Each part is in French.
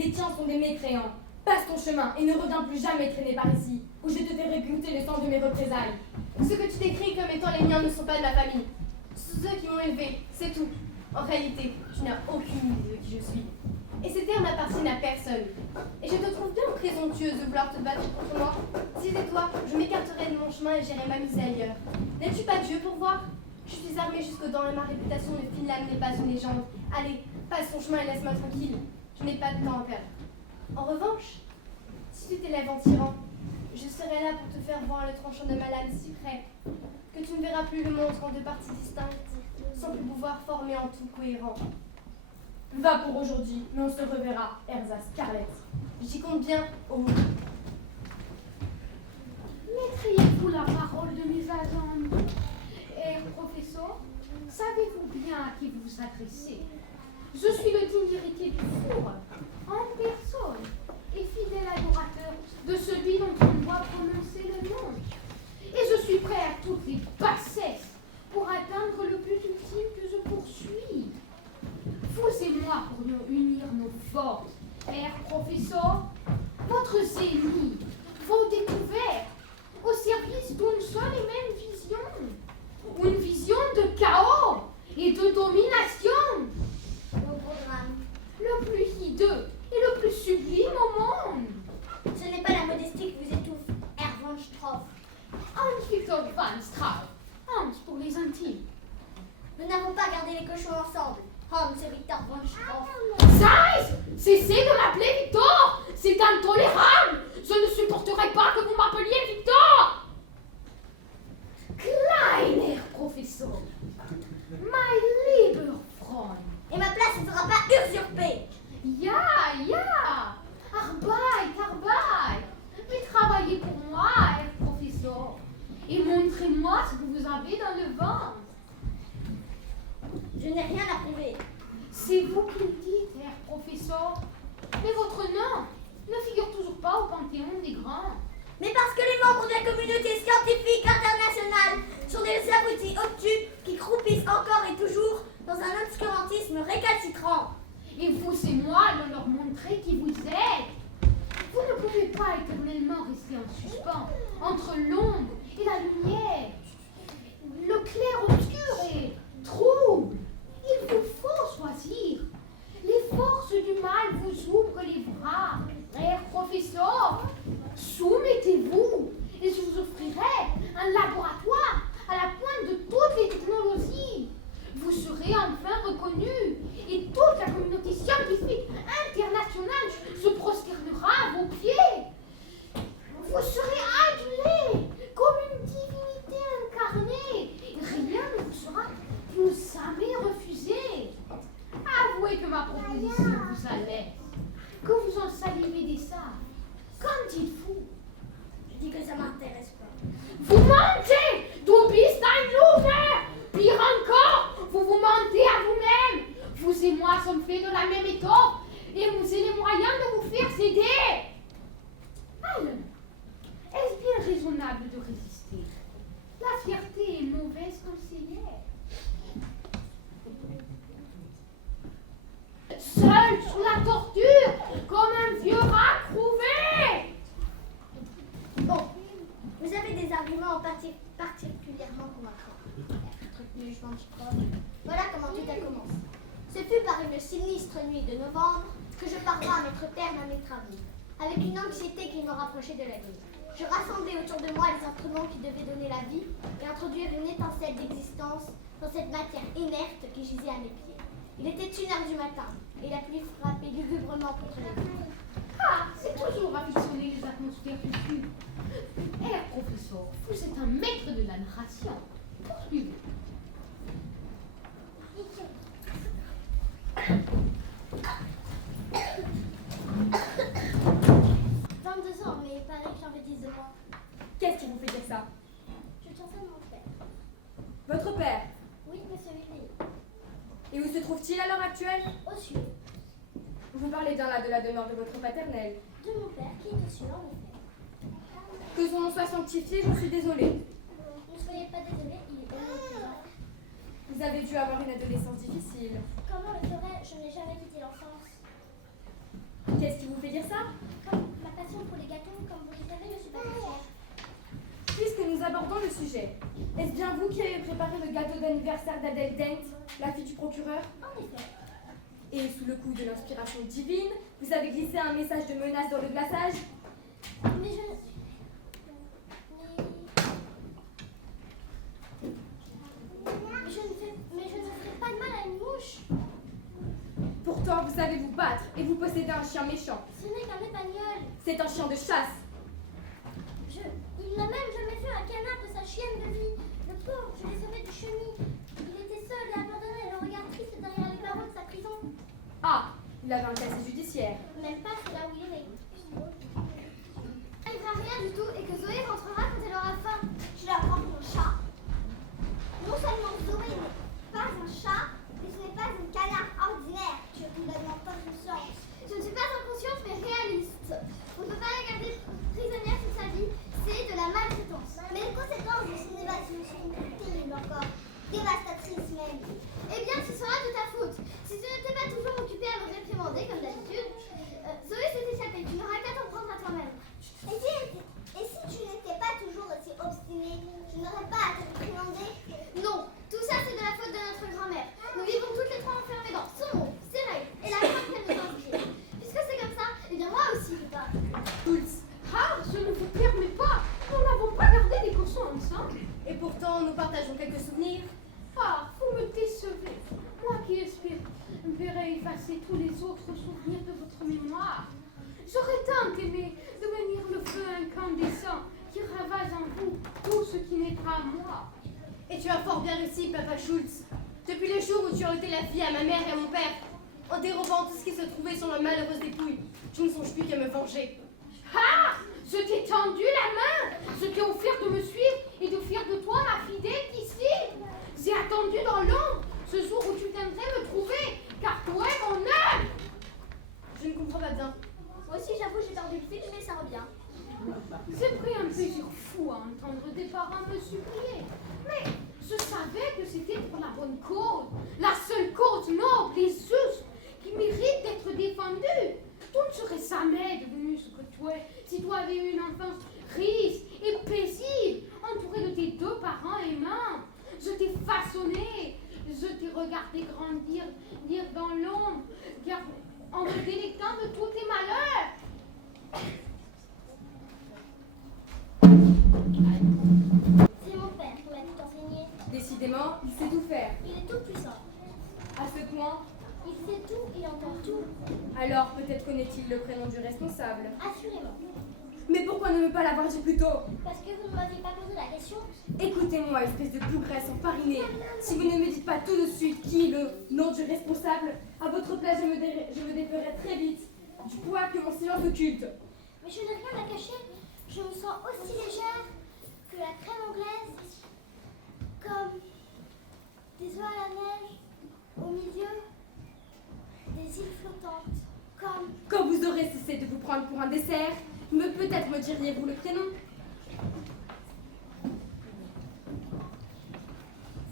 Les tiens sont des mécréants. Passe ton chemin et ne reviens plus jamais traîner par ici, où je te ferai goûter le sang de mes représailles. Ceux que tu décris comme étant les miens ne sont pas de ma famille. Ce sont ceux qui m'ont élevé, c'est tout. En réalité, tu n'as aucune idée de qui je suis. Et ces terres n'appartiennent à personne. Et je te trouve bien présomptueuse de vouloir te battre contre moi. Si c'était toi, je m'écarterais de mon chemin et j'irais m'amuser ailleurs. N'es-tu pas Dieu pour voir? Je suis armée jusqu'aux dents et ma réputation de fine lame n'est pas une légende. Allez, passe ton chemin et laisse-moi tranquille. Je n'ai pas de temps à perdre. En revanche, si tu t'élèves en tyran, je serai là pour te faire voir le tranchant de ma lame si près que tu ne verras plus le monde en deux parties distinctes, sans plus pouvoir former en tout cohérent. Va pour aujourd'hui, mais on se reverra, Erza Scarlett. J'y compte bien, oh. Maîtrisez-vous la parole de mes agents? Professeur, savez-vous bien à qui vous vous adressez? Je suis le digne héritier du four, en personne, et fidèle adorateur de celui dont on doit prononcer le nom. Et je suis prêt à toutes les bassesses pour atteindre le but ultime que je poursuis. Vous et moi pourrions unir nos forces, professeur, votre génie, vos découvertes, au service d'une seule et même vision. Une vision de chaos et de domination. Mon programme. Le plus hideux et le plus sublime au monde. Ce n'est pas la modestie qui vous étouffe, Herr von Stroff. Hans Victor van Straub. Hans pour les intimes. Nous n'avons pas gardé les cochons ensemble. Hans et Victor von Stroff. Zeiss, cessez de m'appeler Victor. C'est intolérable. Je ne supporterai pas que vous m'appeliez Victor. Kleiner Professor. My lieber Freund. Et ma place ne sera pas usurpée. Ja. Arbeit. Mais travaillez pour moi, Herr Professor. Et montrez-moi ce que vous avez dans le ventre. Je n'ai rien à prouver. C'est vous qui le dites, Herr Professor. Mais votre nom ne figure toujours pas au panthéon des grands. Mais parce que les membres de la communauté scientifique internationale sont des abrutis obtus qui croupissent encore et toujours dans un obscurantisme récalcitrant. Et vous et moi allons leur montrer qui vous êtes. Vous ne pouvez pas éternellement rester en suspens entre l'ombre et la lumière. Le clair-obscur est trouble. Il vous faut choisir. Les forces du mal vous ouvrent les bras. Herr Professor, soumettez-vous et je vous offrirai un laboratoire à la pointe de toutes les technologies. Vous serez enfin reconnu et toute la communauté scientifique internationale se prosternera à vos pieds. Vous serez adulé comme une divinité incarnée. Rien ne vous sera plus jamais refusé. Avouez que ma proposition vous allait, que vous en salivez des sables. Qu'en dites-vous? Je dis que ça m'intéresse pas. Vous mentez! Du bist ein Lügner! Pire encore, vous vous mentez à vous-même. Vous et moi sommes faits de la même étoffe et vous avez les moyens de vous faire céder. Alors, est-ce bien raisonnable de résister? La fierté est mauvaise conseillère. Seul sous la torture, comme un vieux rat crouvé. Bon, vous avez des arguments particulièrement convaincants. Voilà comment tout a commencé. Ce fut par une sinistre nuit de novembre que je parvins à mettre terme à mes travaux, avec une anxiété qui me rapprochait de la vie. Je rassemblais autour de moi les instruments qui devaient donner la vie et introduire une étincelle d'existence dans cette matière inerte qui gisait à mes pieds. Il était 1h du matin et la pluie frappait lugubrement contre les murs. Ah, c'est toujours affectionner les atmosphères futures. Herr Professor, vous êtes un maître de la narration. Poursuivez. 22 ans, mais il paraît que j'en bêtise de moi. Qu'est-ce qui vous fait dire ça? Je chansonne mon père. Votre père? Oui, monsieur Willy. Et où se trouve-t-il à l'heure actuelle? Au sud. Vous parlez bien là de la demeure de votre paternel. De mon père, qui est au sud, en effet. Que son nom soit sanctifié, j'en suis désolée. Ne soyez pas désolé, il est honnête. Vous avez dû avoir une adolescence difficile. Comment le ferais-je? Je n'ai jamais quitté l'enfance. Qu'est-ce qui vous fait dire ça? Ma passion pour les gâteaux, comme vous le savez, je suis pâtissière. Puisque nous abordons le sujet, est-ce bien vous qui avez préparé le gâteau d'anniversaire d'Adèle Dent, la fille du procureur? En effet. Et sous le coup de l'inspiration divine, vous avez glissé un message de menace dans le glaçage? Mais je ne ferai pas de mal à une mouche. Pourtant, vous savez vous battre et vous possédez un chien méchant. Ce n'est qu'un épagnol. C'est un chien de chasse. Il n'a même jamais fait un canard de sa chienne de vie. Le pauvre, je l'ai sauvé du chenil. Il était seul et abandonné, le regard triste derrière les barreaux de sa prison. Ah, il avait un casier judiciaire. Même pas, c'est là où il est né. Il n'arrivera rien du tout et que Zoé rentrera quand elle aura faim. Je la prends pour mon chat. Non seulement Zoé n'est pas un chat, mais ce n'est pas un canard ordinaire. Je vous la demande pas conscience. Je ne suis pas inconsciente mais réaliste. On ne peut pas la garder prisonnière toute sa vie. C'est de la maltraitance. Mais les conséquences de ces évasions sont terribles encore. Dévastatrices même. Eh bien, ce sera de ta faute. Si tu n'étais pas toujours occupée à me réprimander comme d'habitude, Zoé s'est échappée. Tu n'auras qu'à t'en prendre à toi-même. Et si tu n'étais pas toujours aussi obstinée, je n'aurais pas à te réprimander. Non, tout ça c'est de la faute de notre grand-mère. Nous vivons toutes les trois enfermées dans son monde, ses règles et la faute qu'elle nous inspire. Puisque c'est comme ça, eh bien moi aussi je pars. Tous. Ah, je ne vous permets pas. Nous n'avons pas gardé des cochons ensemble. Et pourtant, nous partageons quelques souvenirs. Ah, vous me décevez. Moi qui espérais effacer tous les autres souvenirs de votre mémoire. J'aurais tant aimé devenir le feu incandescent qui ravage en vous tout ce qui n'est pas à moi. Et tu as fort bien réussi, Papa Schultz. Depuis le jour où tu as ôté la fille à ma mère et à mon père, en dérobant tout ce qui se trouvait sur leur malheureuse dépouille, je ne songe plus qu'à me venger. Ah! Je t'ai tendu la main. Je t'ai offert de me suivre et de faire de toi ma fidèle disciple. J'ai attendu dans l'ombre ce jour où tu viendrais me trouver, car toi est mon âme. Je ne comprends pas bien. Moi aussi j'avoue j'ai perdu le fil mais ça revient. J'ai pris un plaisir fou à entendre des parents me supplier. Mais je savais que c'était pour la bonne cause, la seule cause noble et juste qui mérite d'être défendue. Tu ne serais jamais devenu ce que tu es si tu avais eu une enfance riche et paisible, entourée de tes deux parents aimants. Je t'ai façonné, je t'ai regardé grandir dans l'ombre, en me délectant de tous tes malheurs. C'est mon père qui m'a tout enseigné. Décidément, il sait tout faire. Il est tout puissant. À ce point, Il sait tout, il entend tout. alors peut-être connaît-il le prénom du responsable. Assurément. Mais pourquoi ne pas l'avoir dit plus tôt? Parce que vous ne m'aviez pas posé la question. Écoutez-moi, espèce de bougresse enfarinée. Si vous ne me dites pas tout de suite qui est le nom du responsable, à votre place, je me déferai très vite du poids que mon silence occulte. Mais je n'ai rien à cacher. Je me sens aussi légère que la crème anglaise, comme des oies à la neige au milieu des îles flottantes, comme... Quand vous aurez cessé de vous prendre pour un dessert, peut-être me diriez-vous le prénom?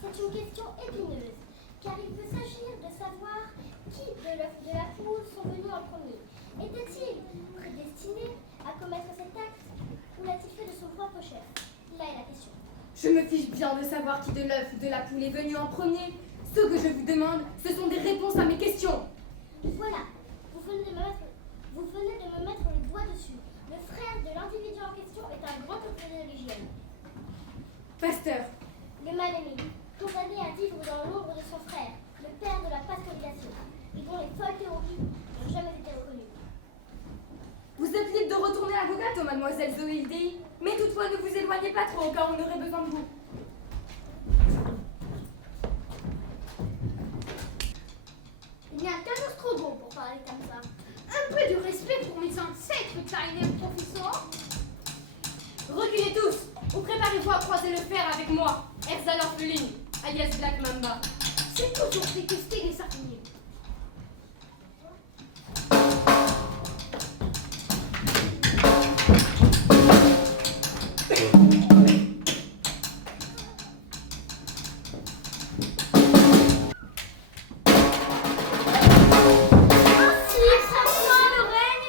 C'est une question épineuse, car il peut s'agir de savoir qui de l'œuf de la poule sont venus en premier. Était-il prédestiné à commettre cet acte ou l'a-t-il fait de son propre chef? Là est la question. Je me fiche bien de savoir qui de l'œuf ou de la poule est venu en premier. Ce que je vous demande, ce sont des réponses à mes questions. Voilà, vous venez de me mettre le doigt dessus. Le frère de l'individu en question est un grand officier de l'hygiène. Pasteur, Le mal-aimé, condamné à vivre dans l'ombre de son frère, le père de la pasteurisation, et dont les folles théories n'ont jamais été reconnues. vous êtes libre de retourner à vos gâteaux, mademoiselle Zoé Hildy. Mais toutefois, ne vous éloignez pas trop, car on aurait besoin de vous. Il n'y a qu'un ostrogon pour parler comme ça. Un peu de respect pour mes ancêtres, Tyler, professeur. Reculez tous, ou préparez-vous à croiser le fer avec moi, Erza l'orpheline.